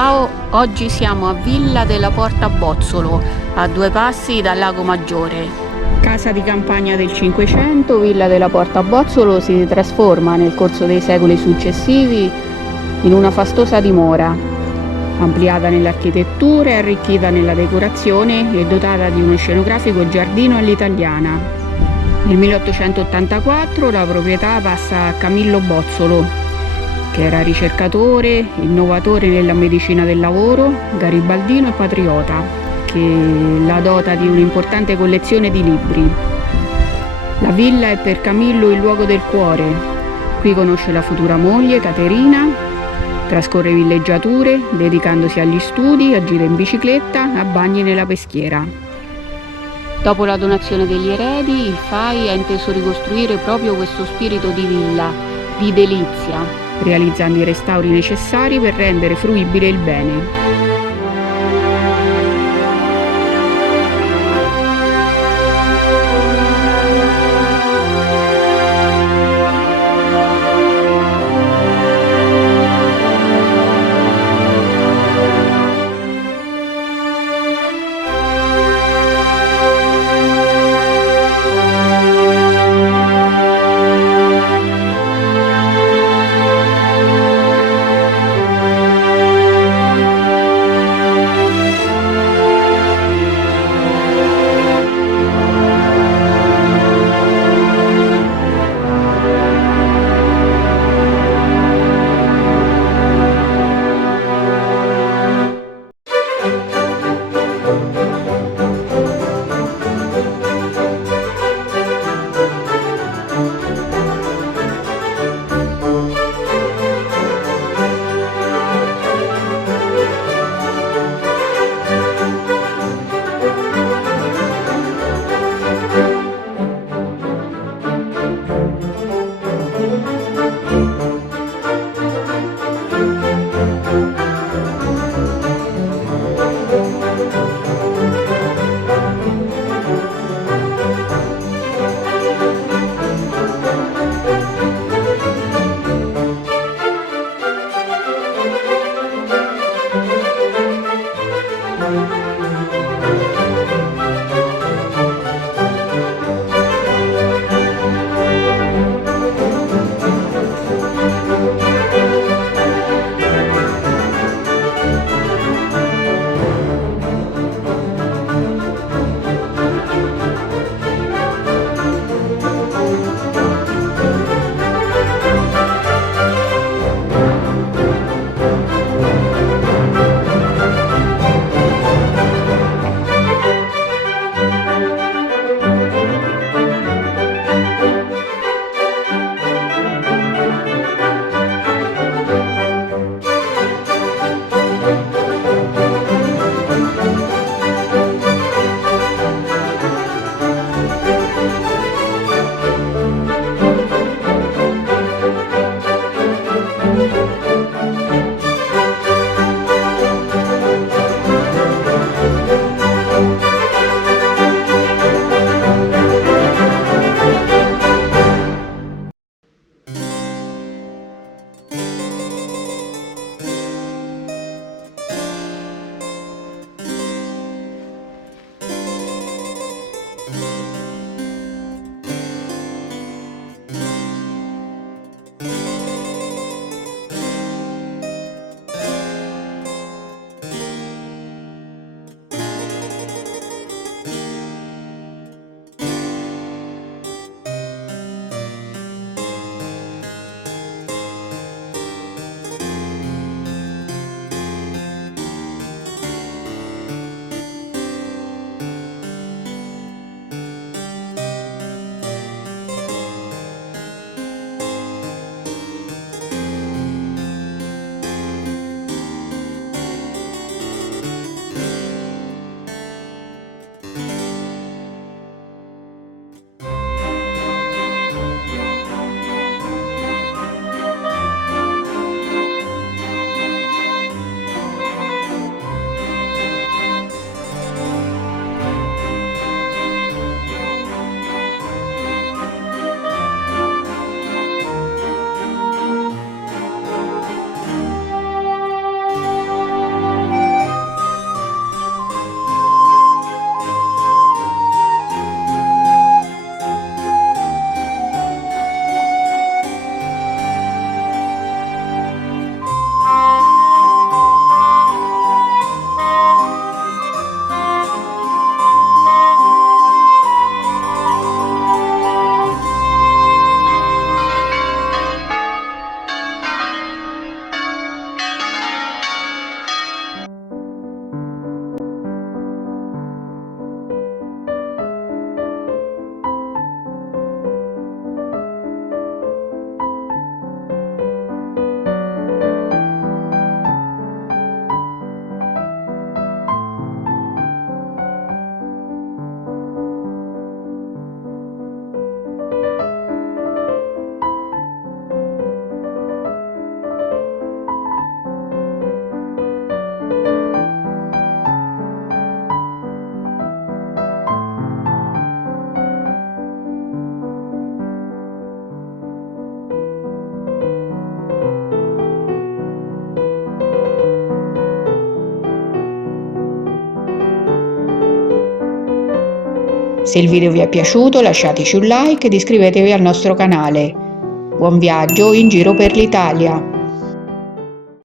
Ciao, oggi siamo a Villa della Porta Bozzolo, a 2 passi dal Lago Maggiore. Casa di campagna del Cinquecento, Villa della Porta Bozzolo si trasforma nel corso dei secoli successivi in una fastosa dimora, ampliata nell'architettura e arricchita nella decorazione e dotata di uno scenografico giardino all'italiana. Nel 1884 la proprietà passa a Camillo Bozzolo, che era ricercatore, innovatore nella medicina del lavoro, garibaldino e patriota, che la dota di un'importante collezione di libri. La villa è per Camillo il luogo del cuore. Qui conosce la futura moglie, Caterina, trascorre villeggiature, dedicandosi agli studi, a gite in bicicletta, a bagni nella peschiera. Dopo la donazione degli eredi, il FAI ha inteso ricostruire proprio questo spirito di villa, di delizia, realizzando i restauri necessari per rendere fruibile il bene. Se il video vi è piaciuto lasciateci un like ed iscrivetevi al nostro canale. Buon viaggio in giro per l'Italia!